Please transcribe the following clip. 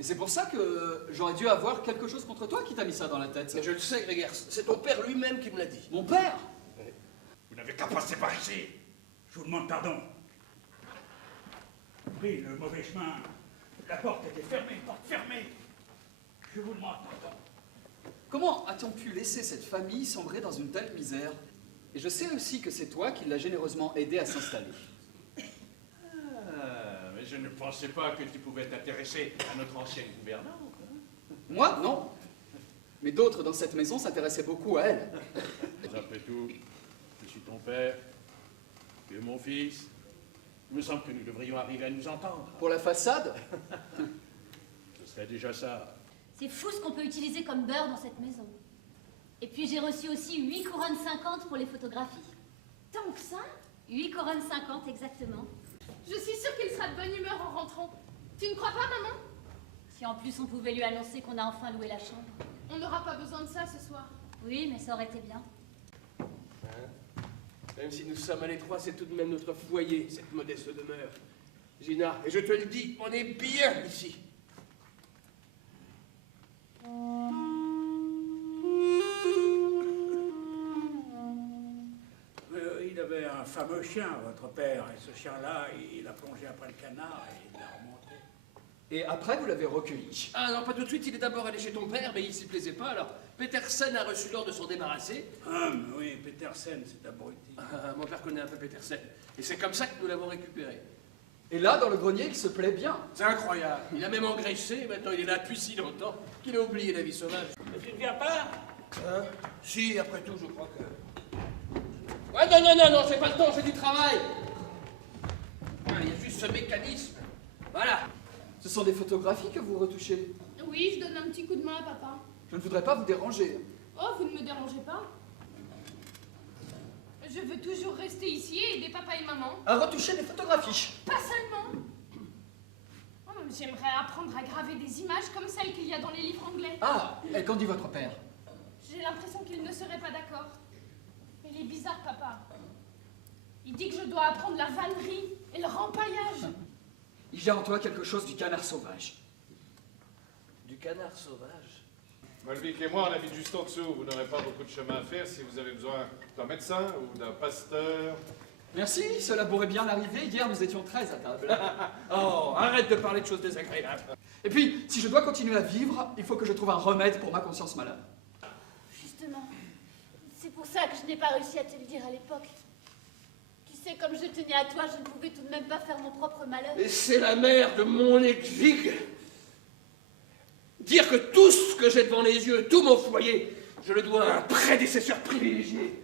Et c'est pour ça que j'aurais dû avoir quelque chose contre toi qui t'a mis ça dans la tête. Mais je le sais, Gregers, c'est ton père lui-même qui me l'a dit. Mon père? Vous n'avez qu'à passer par ici. Je vous demande pardon. Pris le mauvais chemin. La porte était fermée, porte fermée. Je vous demande pardon. Comment a-t-on pu laisser cette famille sombrer dans une telle misère? Et je sais aussi que c'est toi qui l'as généreusement aidé à s'installer. Ah, mais je ne pensais pas que tu pouvais t'intéresser à notre ancienne gouvernante. Hein. Moi, non. Mais d'autres dans cette maison s'intéressaient beaucoup à elle. Mais après tout, je suis ton père, tu es mon fils. Il me semble que nous devrions arriver à nous entendre. Pour la façade? Ce serait déjà ça. C'est fou ce qu'on peut utiliser comme beurre dans cette maison. Et puis j'ai reçu aussi 8 couronnes 50 pour les photographies. Tant que ça? 8 couronnes 50 exactement. Je suis sûre qu'il sera de bonne humeur en rentrant. Tu ne crois pas, maman? Si en plus on pouvait lui annoncer qu'on a enfin loué la chambre. On n'aura pas besoin de ça ce soir. Oui, mais ça aurait été bien. Hein? Même si nous sommes à l'étroit, c'est tout de même notre foyer, cette modeste demeure. Gina, et je te le dis, on est bien ici. Il avait un fameux chien, votre père, et ce chien-là, il a plongé après le canard et il l'a remonté. Et après, vous l'avez recueilli. Ah non, pas tout de suite, il est d'abord allé chez ton père, mais il s'y plaisait pas, alors Petersen a reçu l'ordre de s'en débarrasser. Mais oui, Petersen, c'est abruti. Mon père connaît un peu Petersen, et c'est comme ça que nous l'avons récupéré. Et là, dans le grenier, il se plaît bien. C'est incroyable, il a même engraissé, maintenant il est là depuis si longtemps qu'il a oublié la vie sauvage. Mais tu ne viens pas? Hein? Si, après tout, je crois que... Ouais, non, j'ai pas le temps, j'ai du travail. Ah, il y a juste ce mécanisme. Voilà. Ce sont des photographies que vous retouchez. Oui, je donne un petit coup de main à papa. Je ne voudrais pas vous déranger. Oh, vous ne me dérangez pas. Je veux toujours rester ici et aider papa et maman. À retoucher des photographies. Pas seulement. Oh, j'aimerais apprendre à graver des images comme celles qu'il y a dans les livres anglais. Ah, et qu'en dit votre père? J'ai l'impression qu'il ne serait pas d'accord. Il est bizarre, papa. Il dit que je dois apprendre la vannerie et le rempaillage. Il y a en toi quelque chose du canard sauvage. Du canard sauvage. Malvik et moi, on habite juste en dessous. Vous n'aurez pas beaucoup de chemin à faire si vous avez besoin d'un médecin ou d'un pasteur. Merci, cela pourrait bien arriver. Hier, nous étions 13 à table. Oh, arrête de parler de choses désagréables. Et puis, si je dois continuer à vivre, il faut que je trouve un remède pour ma conscience malade. Justement, c'est pour ça que je n'ai pas réussi à te le dire à l'époque. Tu sais, comme je tenais à toi, je ne pouvais tout de même pas faire mon propre malheur. Et c'est la mère de mon Edwige. Dire que tout ce que j'ai devant les yeux, tout mon foyer, je le dois à un prédécesseur privilégié.